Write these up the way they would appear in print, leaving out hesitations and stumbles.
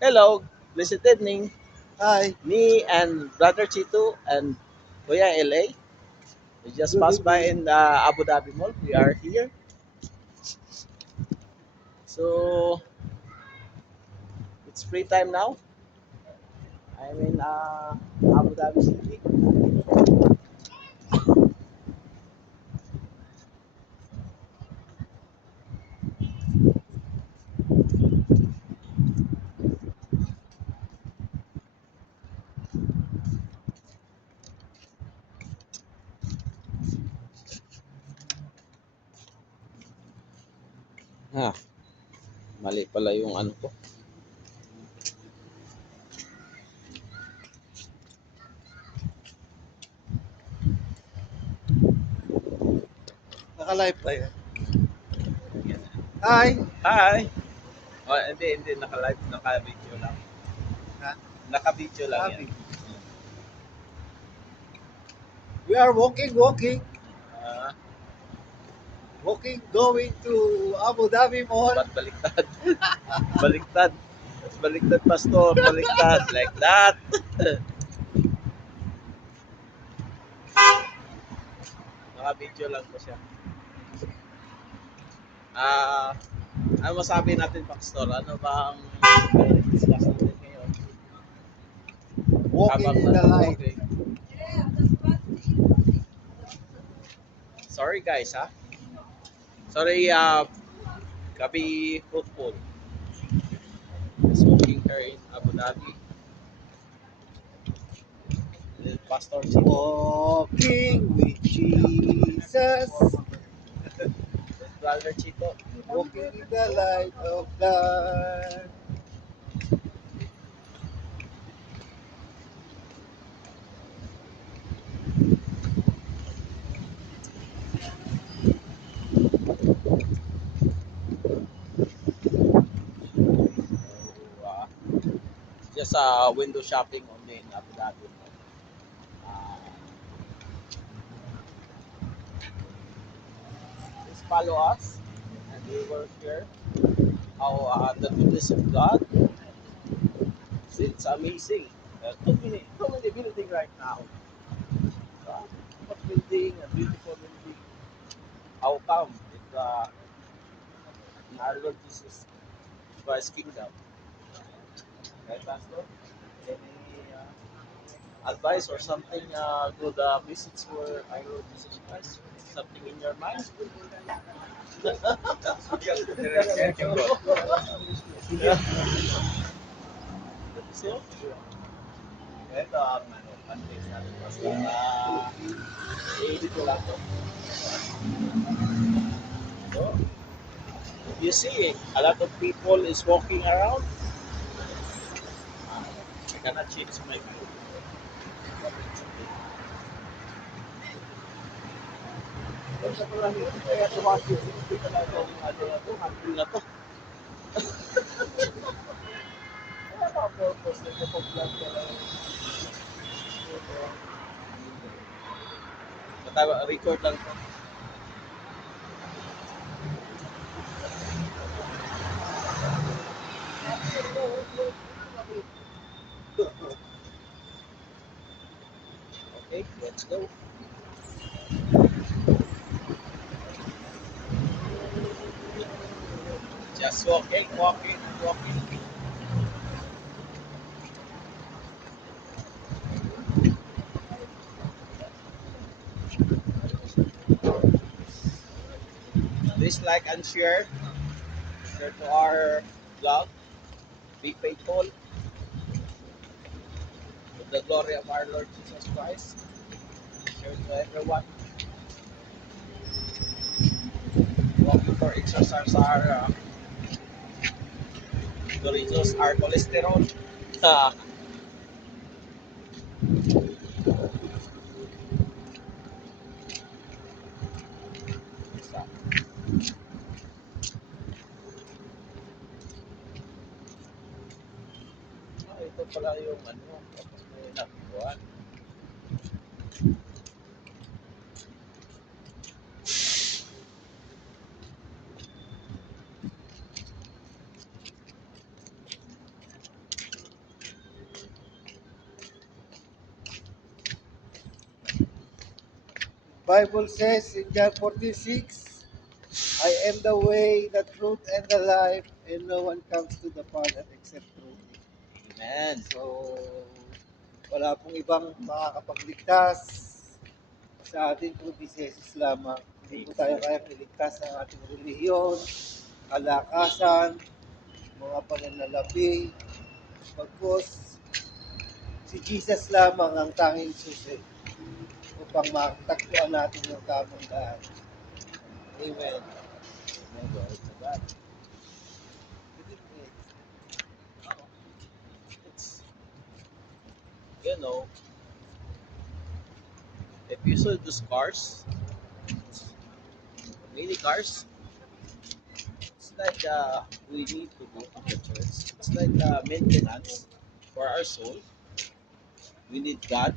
Hello, blessed evening. Hi, Me and Brother Chito and Kuya LA. We just good passed by evening. in the Abu Dhabi Mall. We are here. So it's free time now. I'm in Abu Dhabi City. Ah, mali pala yung ano ko. Naka-live tayo. Hi. Hi! Oh, hindi. Naka-live. Naka-video lang. Ha? Naka-video lang yan. Sabi. We are Ah, going to Abu Dhabi Mall. ba't baliktad? Baliktad. Baliktad, pastor. Baliktad. Like that. Naka-video lang po siya. Ah, ano masabi natin, Pastor? Ano ba ang discuss natin ngayon? Walking Habang in the light. nag-walking. Sorry guys, ha? Sorry, Gabi Fruitful. Just walking here in Abu Dhabi. With Pastor Chito. Walking with Jesus. With Brother Chito. Walking in the light of God. So, just window shopping only in Abu Dhabi. Uh, just follow us and we will share how the goodness of God. It's amazing. Too many building right now. What building, a beautiful building. How come? It's in our Lord Jesus Christ's kingdom. Right, Pastor? Any advice or something good message for our Lord Jesus Christ? Something in your mind? So, ito ang ano, context natin, Pastor. I-edit ko lang to. So, you see, a lot of people is walking around. I cannot change my view. But it's okay. Sa pala nito, kaya tumawag hindi ka na ito, ano na to, handle na to. Kaya ba purpose na kapag-vlog ka lang? Matawa, record lang to. Okay, let's go. Just walking. Please like and share to our vlog. Be faithful with the glory of our Lord Jesus Christ. Share to everyone. Walking for exercise to reduce our cholesterol. Ah, ito pala yung ano, tapos may nakukuhan. Bible says in John 46, I am the way, the truth, and the life, and no one comes to the Father except through me. Amen. So, wala pong ibang makakapagligtas sa atin kundi si Jesus lamang. Hindi po tayo kaya iligtas ng ating relihiyon, kalakasan, mga pananalapi, pagkos si Jesus lamang ang tanging susi upang matagpuan natin yung tamang daan. Amen. Amen. Glory to God. It's, you know, if you saw those cars, many cars, it's like we need to go to the church. It's like maintenance for our soul. We need God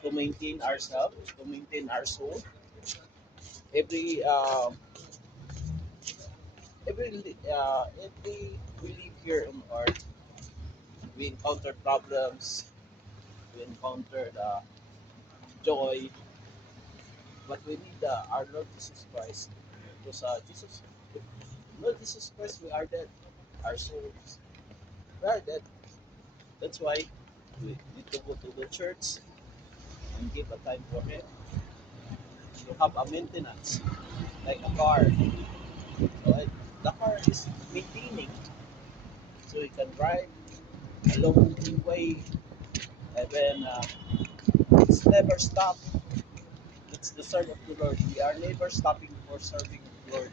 to maintain ourselves, to maintain our soul. Every every we live here on earth, we encounter problems, we encounter joy, but we need our Lord Jesus Christ. Because Lord Jesus Christ, we are dead. Our souls, we are dead. That's why we need to go to the church and give a time for Him. To have a maintenance, like a car. So the car is maintaining, so you can drive a long way, and then it's never stop. It's the serve of the Lord. We are never stopping for serving the Lord.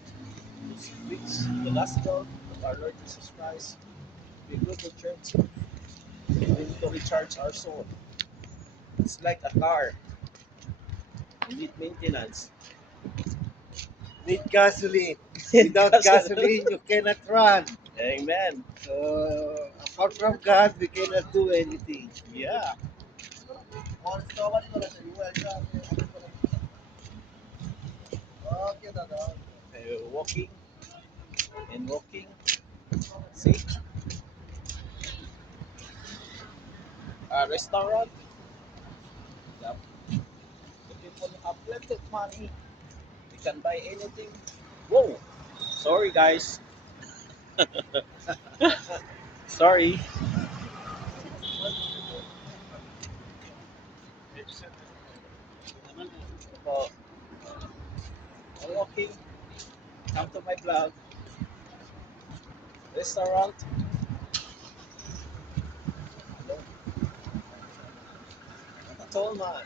To preach the gospel of our Lord Jesus Christ. We go to church. We need to recharge our soul. It's like a car. We need maintenance. Need gasoline. Without gasoline, you cannot run. Amen. So, apart from God, we cannot do anything. Yeah. Walking and walking. See, a restaurant. The, the people have plenty of money. They can buy anything. Whoa. Sorry, guys. Sorry. So, I'm walking. Come to my vlog. Restaurant. Not at all, man.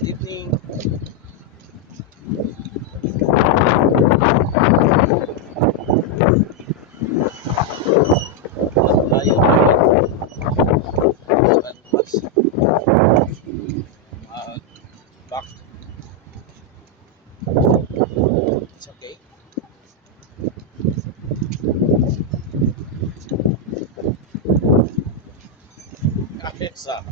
Evening. Layo. Mas, back. It's okay. Sa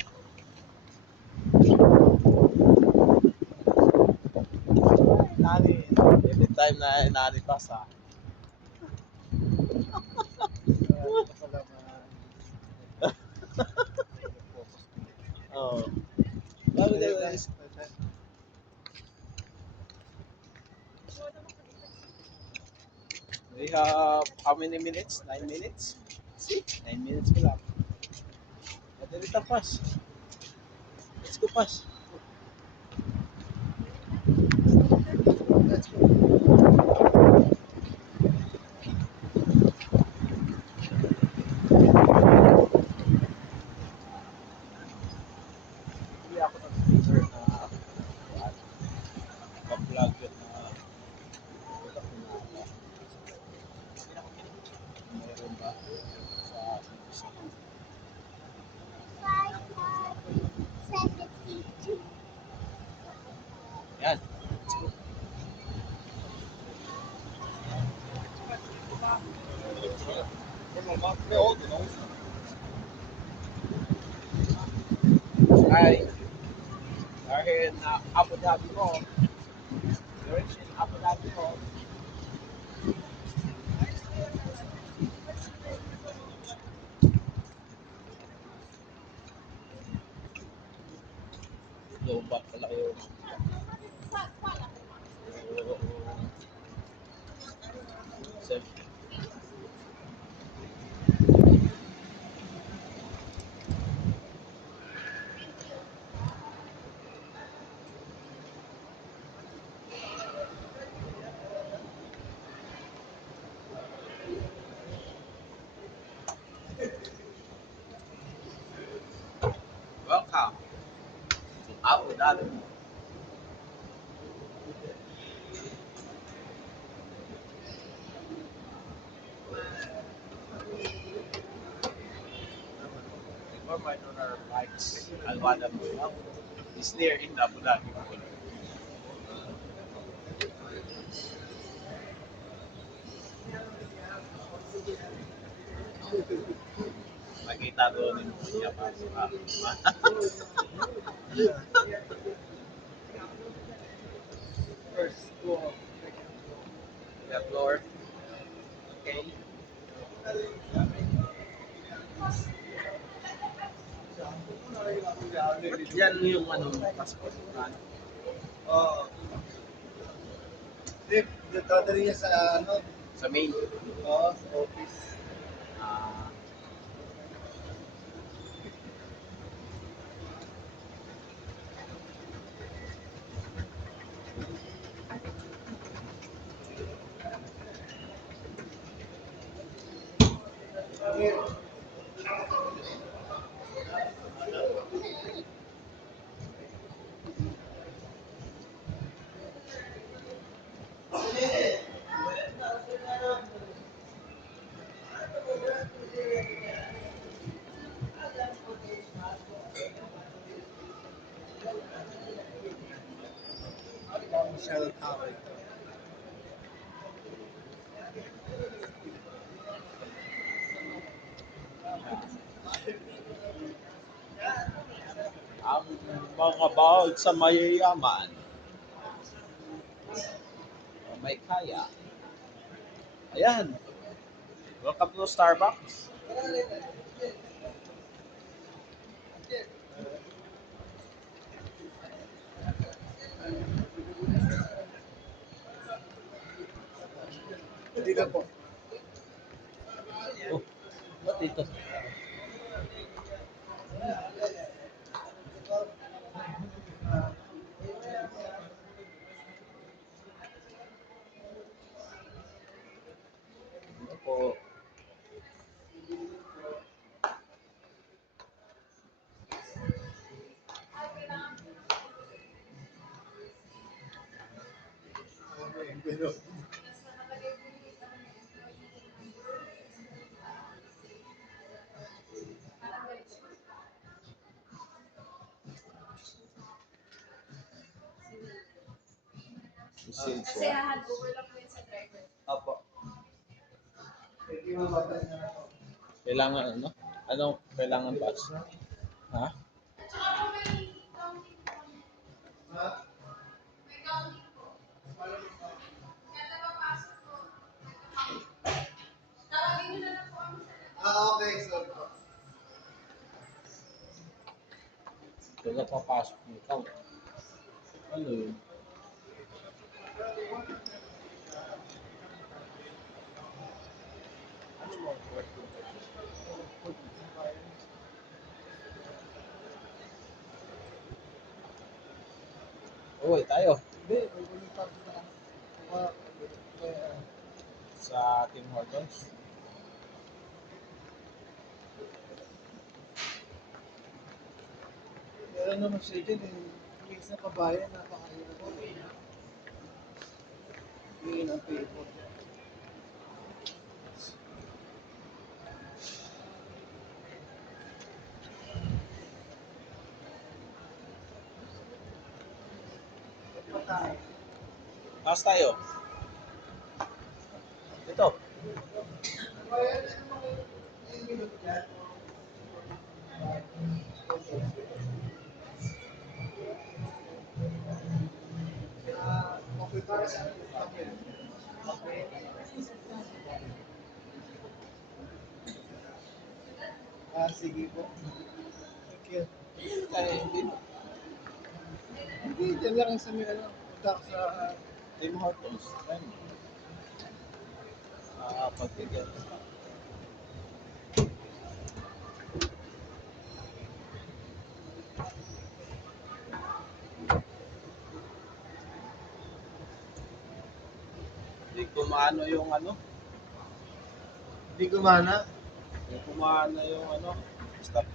nani. Every time na nani pa sa. Oh. Bago guys. We have how many minutes? 9 minutes? See? 9 minutes pa lang. Madali ta pas. Let's go pas. Let's go. Hindi ako nag-speaker na mag-vlog yun na mayroon ba sa yan. Let's go. Hi. We're here in Abu Dhabi Mall. We're in Abu Dhabi Mall. Lobak pala yun. So, welcome to Abu Dhabi. Before my daughter likes Alwada Mall, is there in Abu Dhabi Mall. Makita doon yung niya pa sa First floor. the floor. Okay. Yan yung ano, passport na ano, Oo. Hindi, dadali niya sa ano, sa main. sa office. Ah, Michelle Tower. ang mga bawal sa mayayaman, may kaya. Ayan. Welcome to Starbucks. Hindi ka po. Oh, ba't ito? Ito po. Pero, Since Kasi hand-over lang po yun sa driver. apo. Hindi mo babay na ako. kailangan ano? Anong kailangan pass? Ha? Tsaka po may counting po. Ha? May counting po. Kada papasok po. Tawagin nyo na lang po kami sa labas. Okay, sorry po. Kaya papasok mo ikaw. Ano yun? Ano mo? Uy, tayo. Hindi, may pa na. Sa Tim Hortons. Meron naman siya dyan eh. Yung isang kabayan, napakahirap po. Hingin ang paper. Taas tayo. Ito. Okay para sa akin. Sige po. Thank you. Kaya hindi. Hindi, dyan lang sa may ano. Punta ako sa Tim Hortons. Ayun. Pagtigil. Hindi kumano yung ano. hindi gumana. Hindi kumano yung ano. Stop.